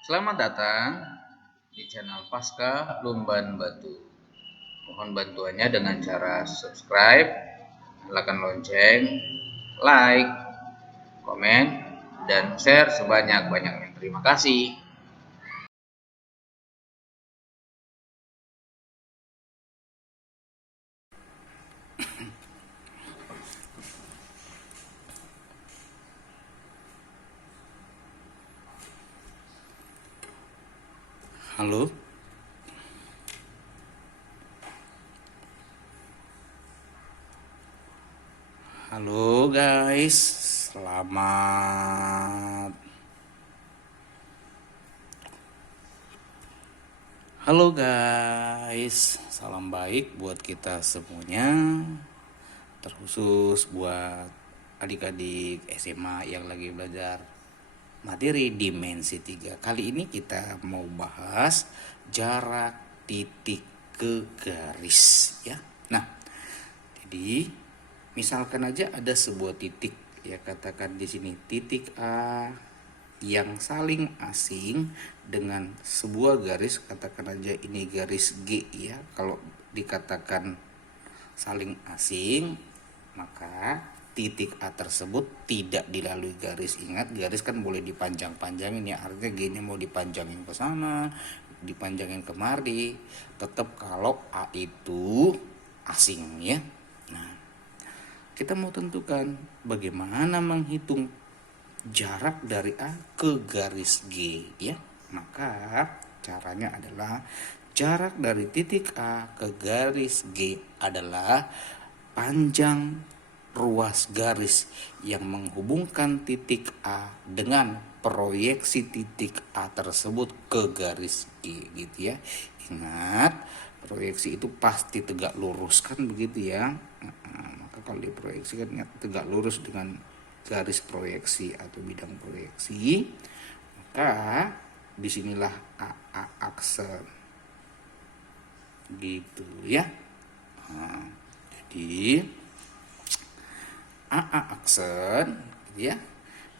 Selamat datang di channel Pasca Lumban Batu. Mohon bantuannya dengan cara subscribe, nyalakan lonceng, like, komen, dan share sebanyak-banyaknya. Terima kasih. Halo, halo guys, selamat. Halo guys, salam baik buat kita semuanya, terkhusus buat adik-adik SMA yang lagi belajar materi dimensi 3. Kali ini kita mau bahas jarak titik ke garis ya. Nah, jadi misalkan aja ada sebuah titik, ya katakan di sini titik A yang saling asing dengan sebuah garis, katakan aja ini garis G ya. Kalau dikatakan saling asing, maka titik A tersebut tidak dilalui garis. Ingat, garis kan boleh dipanjang-panjangin ya, artinya G-nya mau dipanjangin ke sana, dipanjangin kemari, tetap kalau A itu asing ya. Nah, kita mau tentukan bagaimana menghitung jarak dari A ke garis G ya. Maka caranya adalah jarak dari titik A ke garis G adalah panjang ruas garis yang menghubungkan titik A dengan proyeksi titik A tersebut ke garis G gitu ya. Ingat, proyeksi itu pasti tegak lurus kan begitu ya. Maka kalau diproyeksikan tegak lurus dengan garis proyeksi atau bidang proyeksi, maka disinilah AA aksen gitu ya. Nah, jadi AA aksen gitu ya,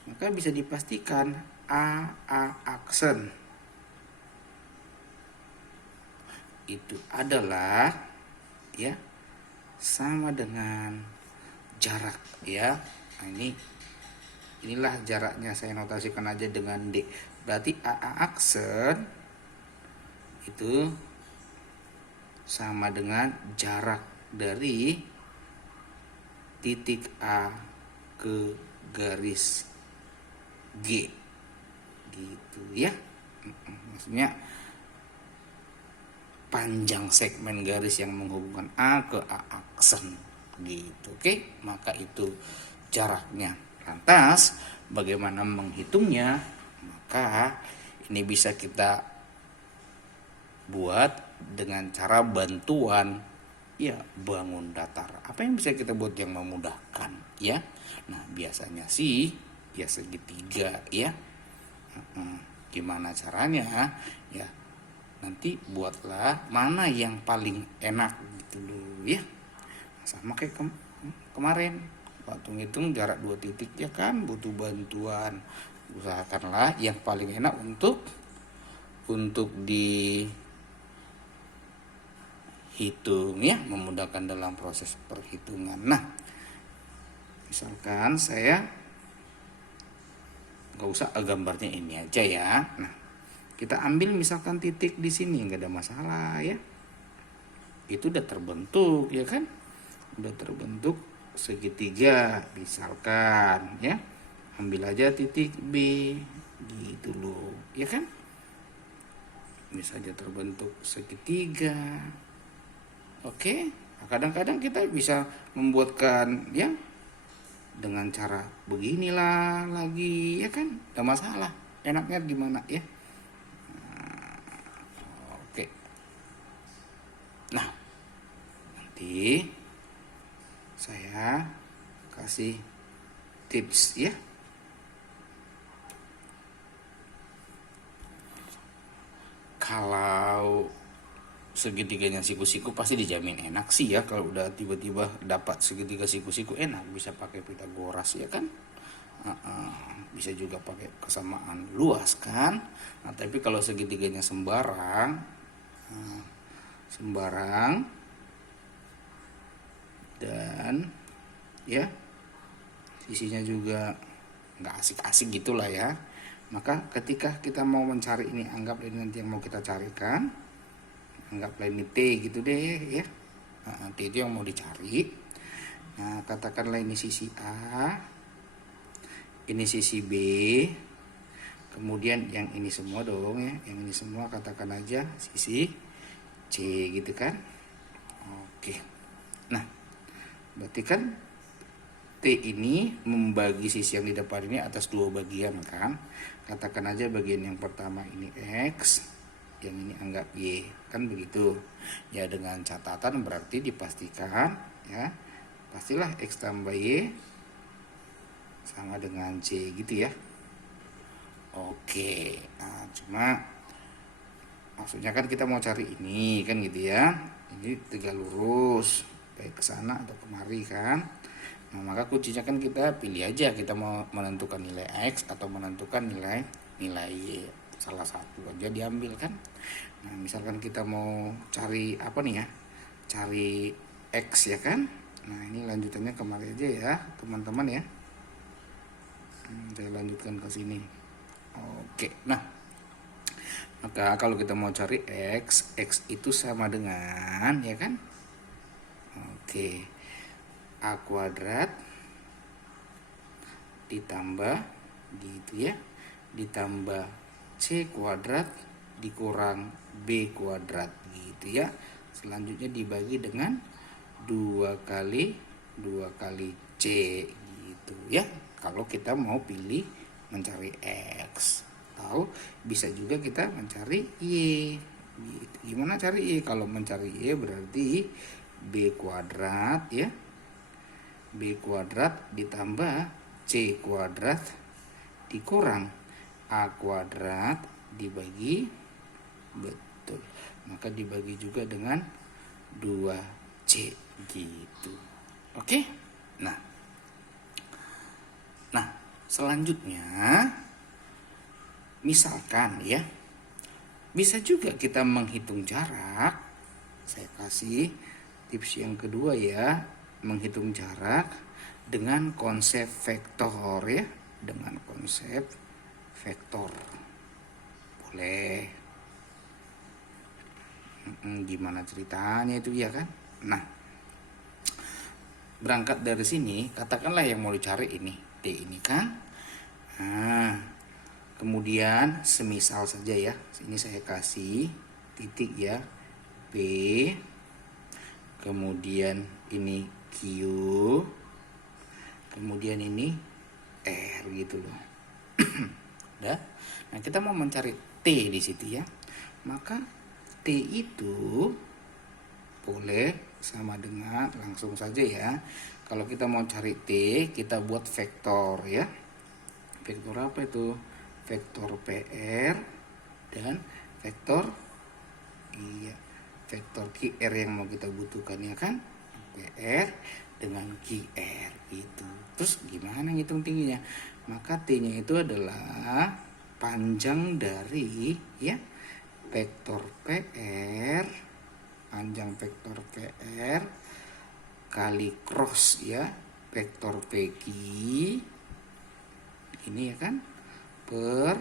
maka bisa dipastikan AA aksen itu adalah ya sama dengan jarak ya. Nah, inilah jaraknya, saya notasikan aja dengan D. Berarti AA aksen itu sama dengan jarak dari titik A ke garis G gitu ya. Maksudnya panjang segmen garis yang menghubungkan A ke A aksen gitu. Oke, maka itu jaraknya. Lantas bagaimana menghitungnya? Maka ini bisa kita buat dengan cara bantuan ya bangun datar. Apa yang bisa kita buat yang memudahkan ya? Nah, biasanya sih ya segitiga ya. Gimana caranya? Ya, nanti buatlah mana yang paling enak gitu loh ya. Sama kayak kemarin waktu ngitung jarak dua titik ya kan butuh bantuan. Usahakanlah yang paling enak untuk dihitung ya, memudahkan dalam proses perhitungan. Nah, misalkan saya nggak usah gambarnya ini aja ya. Nah, kita ambil misalkan titik di sini, nggak ada masalah ya. Itu udah terbentuk ya kan, udah terbentuk segitiga misalkan ya. Ambil aja titik B gitu loh ya kan, bisa aja terbentuk segitiga. Oke, kadang-kadang kita bisa membuatkan ya dengan cara beginilah lagi ya kan, tidak masalah. Enaknya gimana ya. Oke, nah nanti saya kasih tips ya. Kalau segitiganya siku-siku pasti dijamin enak sih ya. Kalau udah tiba-tiba dapat segitiga siku-siku enak, bisa pakai Pitagoras ya kan. Bisa juga pakai kesamaan luas kan. Nah, tapi kalau segitiganya sembarang, nah, sembarang dan ya sisinya juga nggak asik-asik gitulah ya. Maka ketika kita mau mencari ini, anggap ini nanti yang mau kita carikan, anggaplah ini T gitu deh ya. Nah, T itu yang mau dicari. Nah, katakanlah ini sisi A, ini sisi B, kemudian yang ini semua dong ya, yang ini semua katakan aja sisi C gitu kan. Oke. Nah, berarti kan T ini membagi sisi yang di depan ini atas dua bagian kan. Katakan aja bagian yang pertama ini X, yang ini anggap Y, kan begitu. Ya dengan catatan berarti dipastikan ya, pastilah X tambah Y sama dengan C gitu ya. Oke, nah cuma maksudnya kan kita mau cari ini kan gitu ya. Ini tegak lurus, baik ke sana atau kemari kan. Nah, maka kuncinya kan kita pilih aja, kita mau menentukan nilai X atau menentukan nilai Y. Salah satu aja diambil kan. Nah, misalkan kita mau cari apa nih ya? Cari X ya kan. Nah, ini lanjutannya kemari aja ya, teman-teman ya. Saya lanjutkan ke sini. Oke. Nah, maka kalau kita mau cari X itu sama dengan ya kan? Oke. A kuadrat ditambah gitu ya, ditambah C kuadrat dikurang B kuadrat gitu ya. Selanjutnya dibagi dengan 2 kali C gitu ya. Kalau kita mau pilih mencari X, atau bisa juga kita mencari Y gitu. Gimana cari Y? Kalau mencari Y berarti B kuadrat ya, B kuadrat ditambah C kuadrat dikurang A kuadrat dibagi, betul, maka dibagi juga dengan 2C gitu. Oke. Nah selanjutnya misalkan ya, bisa juga kita menghitung jarak. Saya kasih tips yang kedua ya, menghitung jarak dengan konsep vektor ya, dengan konsep vektor. Boleh. Gimana ceritanya itu ya kan? Nah, berangkat dari sini, katakanlah yang mau dicari ini D ini kan. Nah, kemudian semisal saja ya, ini saya kasih titik ya, P, kemudian ini Q, kemudian ini R gitu loh. Udah. Nah, kita mau mencari T di situ ya. Maka T itu boleh sama dengan, langsung saja ya. Kalau kita mau cari T, kita buat vektor ya. Vektor apa itu? Vektor PR dan vektor vektor QR yang mau kita butuhkan ya kan. PR dengan QR itu. Terus gimana ngitung tingginya? Maka T-nya itu adalah panjang dari ya vektor PR, panjang vektor PR kali cross ya vektor PQ ini ya kan, per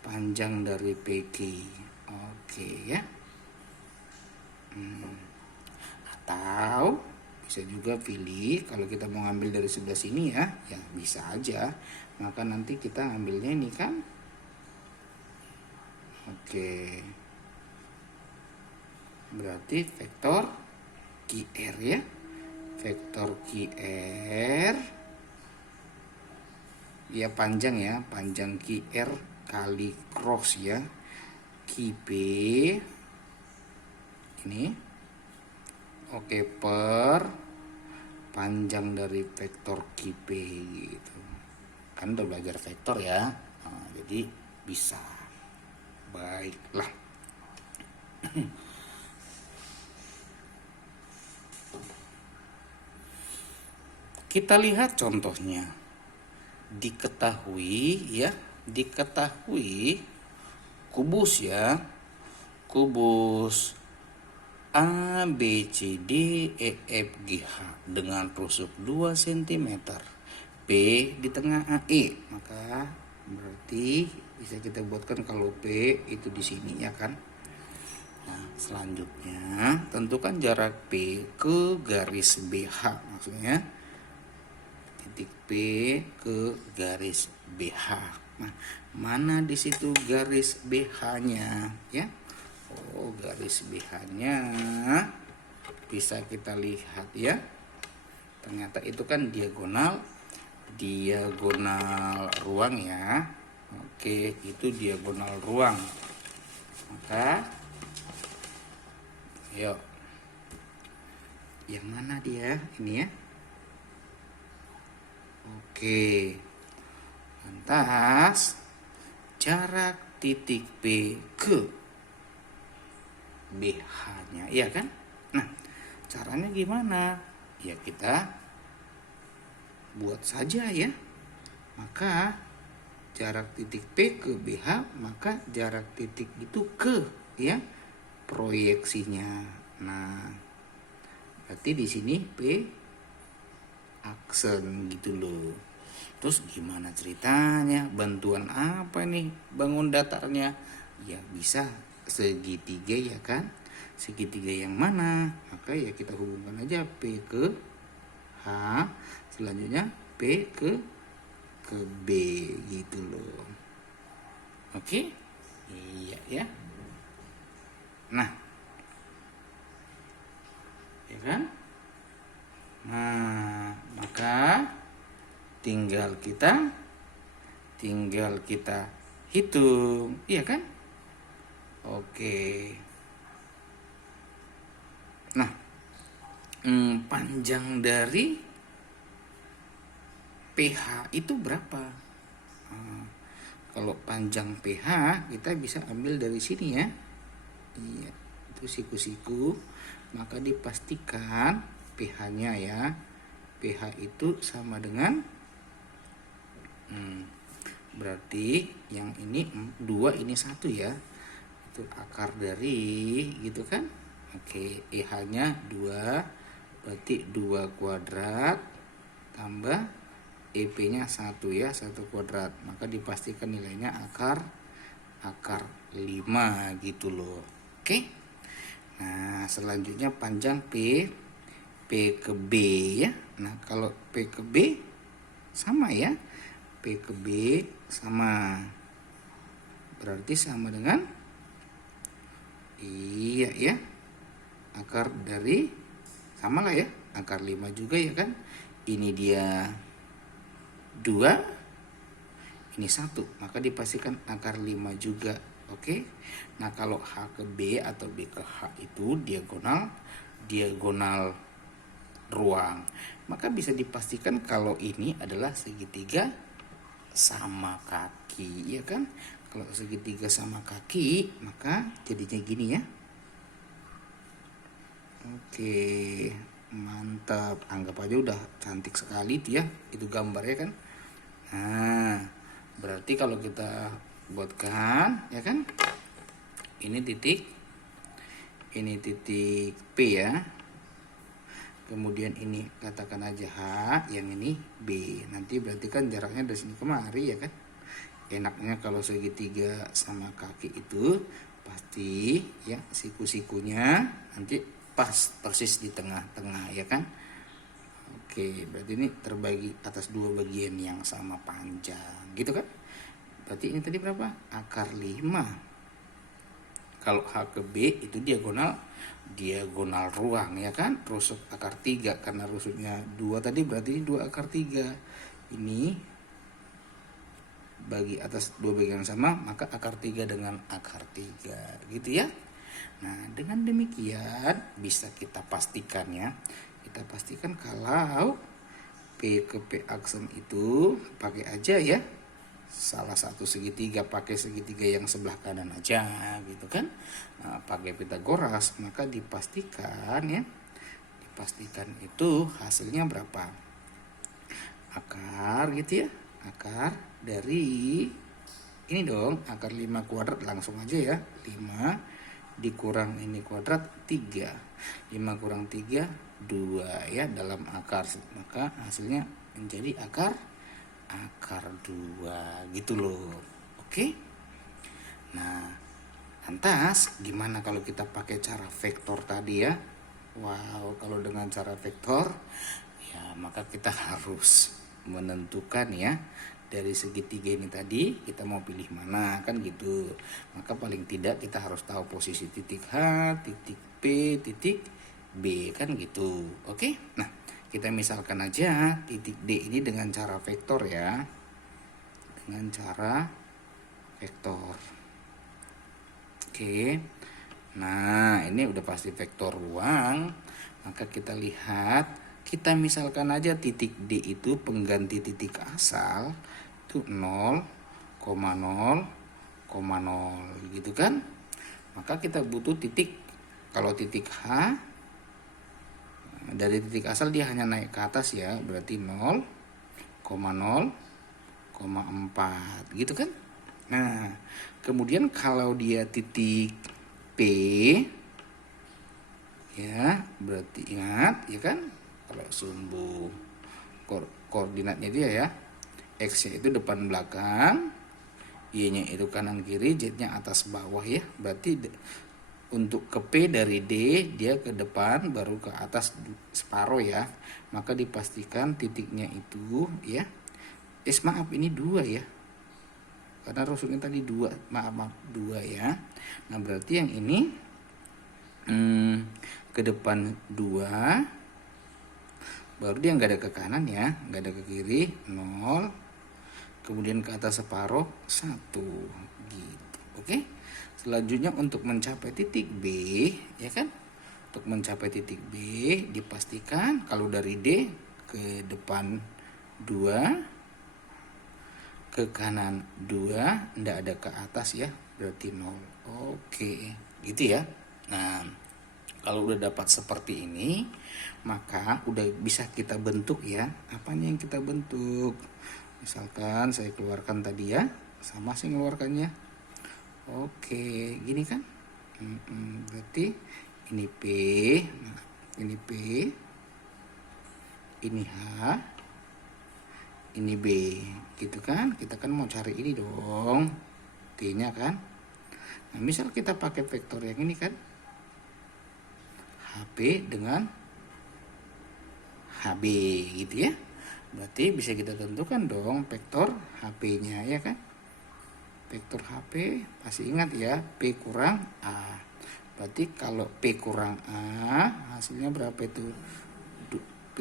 panjang dari PQ. Oke ya. Atau bisa juga pilih, kalau kita mau ngambil dari sebelah sini ya bisa aja. Maka nanti kita ambilnya ini kan. Oke. Berarti vektor QR ya. Vektor QR ya panjang ya, panjang QR kali cross ya. QP ini. Oke, per panjang dari vektor QP gitu. Kan udah belajar vektor ya. Nah, jadi bisa. Baiklah. Kita lihat contohnya. Diketahui kubus ya. Kubus A, B, C, D, E, F, G, H dengan rusuk 2 cm. P di tengah AE. Maka berarti bisa kita buatkan kalau P itu di sini ya kan. Nah, selanjutnya tentukan jarak P ke garis BH, maksudnya titik P ke garis BH. Nah, mana di situ garis BH-nya ya? Oh, garis BH-nya bisa kita lihat ya. Ternyata itu kan diagonal ruang ya. Oke, itu diagonal ruang. Maka yuk, yang mana dia ini ya? Oke, lantas jarak titik P ke BH-nya, iya kan? Nah, caranya gimana? Ya kita buat saja ya. Maka jarak titik P ke BH, maka jarak titik itu ke ya proyeksinya. Nah, berarti di sini P aksen gitu loh. Terus gimana ceritanya? Bantuan apa nih bangun datarnya? Ya bisa segitiga ya kan? Segitiga yang mana? Maka ya kita hubungkan aja P ke H, selanjutnya P ke B gitu loh. Oke? Iya ya. Nah, ya kan? Nah, maka tinggal kita hitung, iya kan? Oke. Nah, panjang dari PH itu berapa? Kalau panjang PH kita bisa ambil dari sini ya. Iya, itu siku-siku. Maka dipastikan PH-nya ya. PH itu sama dengan berarti yang ini 2, ini 1 ya. Itu akar dari gitu kan. Oke, EH-nya 2, berarti 2 kuadrat tambah EP-nya 1 ya, 1 kuadrat. Maka dipastikan nilainya akar 5 gitu loh. Oke. Nah, selanjutnya panjang P ke B ya. Nah, kalau P ke B sama ya. P ke B sama. Berarti sama dengan iya ya. Akar dari sama lah ya. Akar 5 juga ya kan. Ini dia 2, ini 1, maka dipastikan akar 5 juga. Oke. Nah, kalau H ke B atau B ke H itu diagonal ruang, maka bisa dipastikan kalau ini adalah segitiga sama kaki, ya kan? Kalau segitiga sama kaki, maka jadinya gini ya. Oke, mantap. Anggap aja udah cantik sekali tuh ya, itu gambarnya kan. Nah, berarti kalau kita buatkan ya kan, ini titik P ya, kemudian ini katakan aja H, yang ini B. Nanti berarti kan jaraknya dari sini kemari ya kan. Enaknya kalau segitiga sama kaki itu pasti ya siku-sikunya nanti pas persis di tengah-tengah ya kan. Oke, berarti ini terbagi atas 2 bagian yang sama panjang gitu kan. Berarti ini tadi berapa? Akar 5. Kalau H ke B itu diagonal ruang ya kan. Rusuk akar 3, karena rusuknya 2 tadi, berarti ini 2 akar 3. Ini bagi atas 2 bagian yang sama, maka akar 3 dengan akar 3 gitu ya. Nah, dengan demikian bisa kita pastikan ya. Kita pastikan kalau P ke P aksen itu pakai aja ya salah satu segitiga, pakai segitiga yang sebelah kanan aja gitu kan. Nah, pakai Pitagoras, maka dipastikan itu hasilnya berapa, akar gitu ya, akar dari ini dong, akar 5 kuadrat langsung aja ya. 5 dikurang ini kuadrat 3. 5 kurang 3 2 ya dalam akar. Maka hasilnya menjadi akar 2 gitu loh. Oke. Nah, lantas gimana kalau kita pakai cara vektor tadi ya? Wow, kalau dengan cara vektor ya maka kita harus menentukan ya dari segitiga ini tadi kita mau pilih mana kan gitu. Maka paling tidak kita harus tahu posisi titik H, titik P, titik B kan gitu. Oke. Nah, kita misalkan aja titik D ini dengan cara vektor ya. Dengan cara vektor. Oke. Nah, ini udah pasti vektor ruang. Maka kita lihat, kita misalkan aja titik D itu pengganti titik asal itu 0,0,0 gitu kan. Maka kita butuh titik, kalau titik H dari titik asal dia hanya naik ke atas ya, berarti 0,0,4 gitu kan. Nah, kemudian kalau dia titik P ya, berarti ingat ya kan, kalau sumbu koordinatnya dia ya, X-nya itu depan belakang, Y-nya itu kanan kiri, Z-nya atas bawah ya. Berarti untuk ke P dari D dia ke depan baru ke atas separuh ya. Maka dipastikan titiknya itu ya. Maaf ini 2 ya. Karena rusunnya tadi 2, maaf 2 ya. Nah, berarti yang ini ke depan 2, baru dia nggak ada ke kanan ya, nggak ada ke kiri 0, kemudian ke atas separuh 1 gitu. Oke. Selanjutnya untuk mencapai titik B ya kan, untuk mencapai titik B dipastikan kalau dari D ke depan 2, ke kanan 2, nggak ada ke atas ya, berarti 0. Oke gitu ya. Nah, kalau udah dapat seperti ini, maka udah bisa kita bentuk ya. Apanya yang kita bentuk? Misalkan saya keluarkan tadi ya, sama sih ngeluarkannya. Oke, gini kan? Berarti ini P, nah, ini P, ini H, ini B, gitu kan? Kita kan mau cari ini dong, T-nya kan? Nah, misal kita pakai vektor yang ini kan, HP dengan HB gitu ya. Berarti bisa kita tentukan dong vektor HP-nya ya kan. Vektor HP masih ingat ya, P kurang A. Berarti kalau P kurang A hasilnya berapa itu? P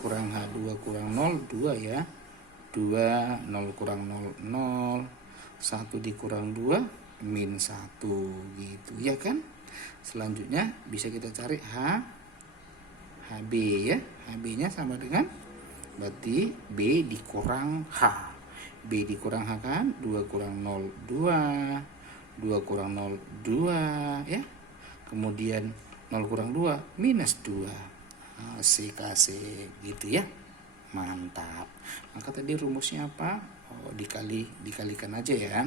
kurang H, 2 kurang 0, 2 ya. 2, 0 kurang 0, 0. 1 dikurang 2, min 1 gitu ya kan. Selanjutnya bisa kita cari HB ya. HB-nya sama dengan berarti B dikurang H. B dikurang H kan 2 kurang 0 2, 2 kurang 0 2 ya. Kemudian 0 kurang 2 minus 2. Asik gitu ya. Mantap. Maka tadi rumusnya apa? Oh, dikalikan aja ya.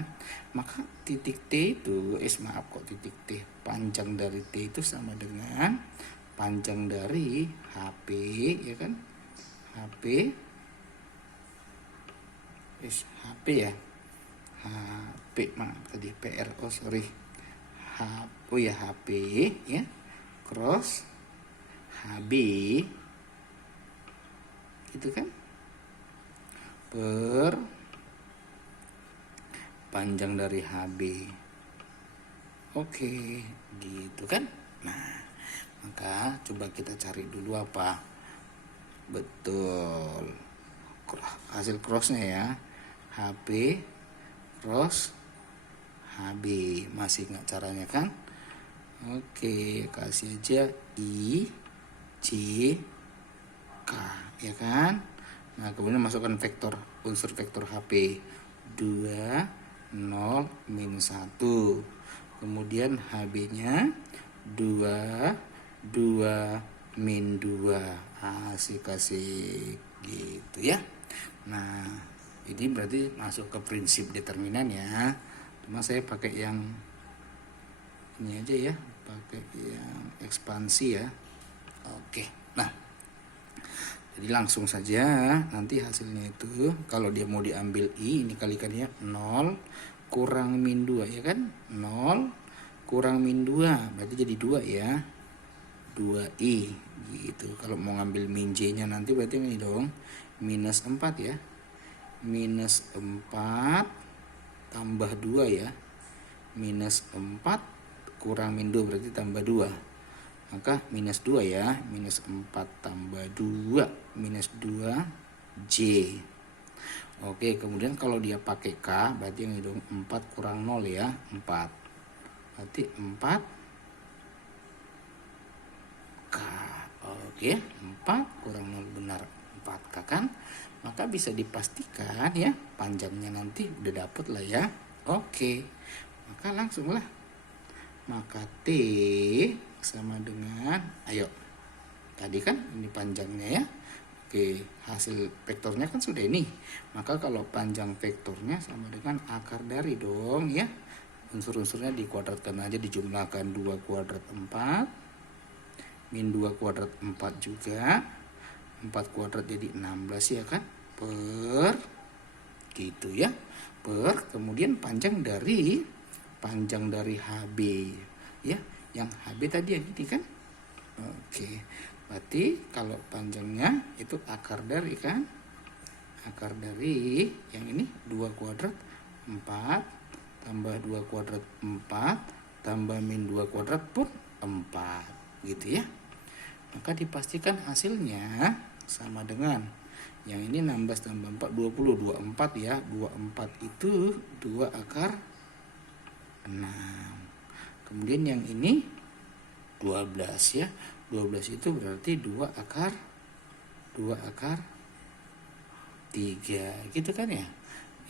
Maka titik T itu maaf kok titik T, panjang dari T itu sama dengan panjang dari HP ya kan. HP HP ya. HP maaf tadi PR sorry. HP ya cross HB gitu kan, per panjang dari HB. Oke gitu kan. Nah, maka coba kita cari dulu apa betul hasil crossnya ya, HP cross HB. Masih nggak caranya kan? Oke, kasih aja I C K ya kan. Nah, kemudian masukkan vektor unsur vektor HP 2 0 min 1. Kemudian HB-nya 2 2 min 2. Asik gitu ya. Nah, Ini berarti masuk ke prinsip determinan ya. Cuma saya pakai yang ini aja ya, pakai yang ekspansi ya. Oke. Nah, jadi langsung saja nanti hasilnya itu kalau dia mau diambil I, ini kalikannya 0 kurang min 2 ya kan? 0 kurang min 2 berarti jadi 2 ya. 2i gitu. Kalau mau ngambil min J-nya nanti berarti ini dong, minus 4 ya. Minus 4 tambah 2 ya. Minus 4 kurang min 2 berarti tambah 2. Maka minus 2 ya. Minus 4 tambah 2. Minus 2 J. Oke, kemudian kalau dia pakai K berarti ini dong 4 kurang 0 ya. 4. Berarti 4 K. Oke, 4 kurang 0 benar 4K kan? Maka bisa dipastikan ya, panjangnya nanti udah dapet lah ya. Oke, maka langsung lah. Maka T sama dengan, ayo, tadi kan ini panjangnya ya. Oke, hasil vektornya kan sudah ini. Maka kalau panjang vektornya sama dengan akar dari dong ya. Unsur-unsurnya dikuadratkan aja, dijumlahkan 2 kuadrat 4. Min 2 kuadrat 4 juga. 4 kuadrat jadi 16 ya kan. Per gitu ya. Per kemudian panjang dari HB ya. Yang HB tadi yang ini kan. Oke. Berarti kalau panjangnya itu akar dari kan. Akar dari yang ini 2 kuadrat 4 tambah 2 kuadrat 4 tambah min 2 kuadrat pun 4 gitu ya. Maka dipastikan hasilnya sama dengan yang ini 16 tambah 4 20, 24 ya. 24 itu 2 akar 6. Kemudian yang ini 12 ya. 12 itu berarti 2 akar 3 gitu kan ya.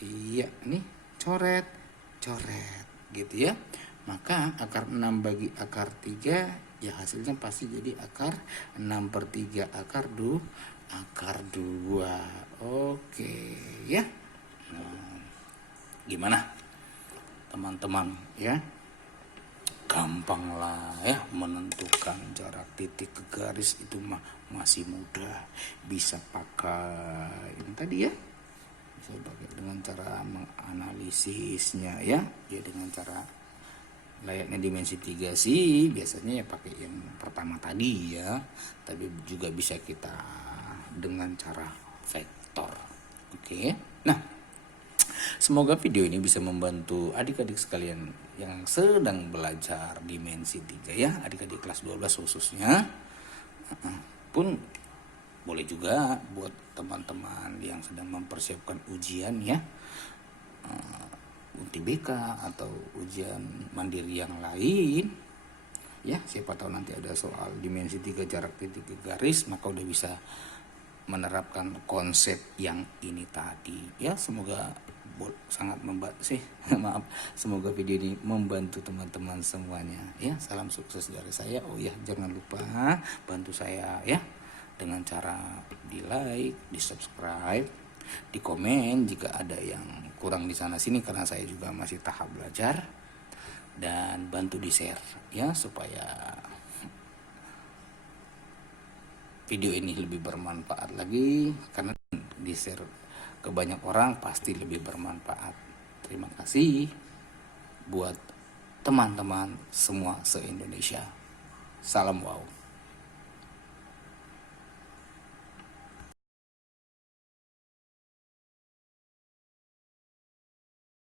Iya, nih coret gitu ya. Maka akar 6 bagi akar 3 ya hasilnya pasti jadi akar 6/3 akar 2. Oke ya. Nah, gimana teman-teman ya? Gampang lah ya menentukan jarak titik ke garis itu mah masih mudah. Bisa pakai ini tadi ya. Bisa pakai dengan cara menganalisisnya ya. Ya dengan cara layaknya dimensi 3 sih biasanya ya pakai yang pertama tadi ya, tapi juga bisa kita dengan cara vektor. Oke. Nah, semoga video ini bisa membantu adik-adik sekalian yang sedang belajar dimensi 3 ya, adik-adik kelas 12 khususnya. Pun boleh juga buat teman-teman yang sedang mempersiapkan ujian ya, UTBK atau ujian mandiri yang lain ya. Siapa tahu nanti ada soal dimensi 3 jarak titik ke garis, maka udah bisa menerapkan konsep yang ini tadi ya. Semoga sangat membantu sih. Maaf, semoga video ini membantu teman-teman semuanya ya. Salam sukses dari saya. Oh ya, jangan lupa bantu saya ya dengan cara di like, di subscribe, di komen jika ada yang kurang di sana sini karena saya juga masih tahap belajar, dan bantu di share ya supaya video ini lebih bermanfaat lagi, karena di share ke banyak orang pasti lebih bermanfaat. Terima kasih buat teman-teman semua se-Indonesia. Salam wow.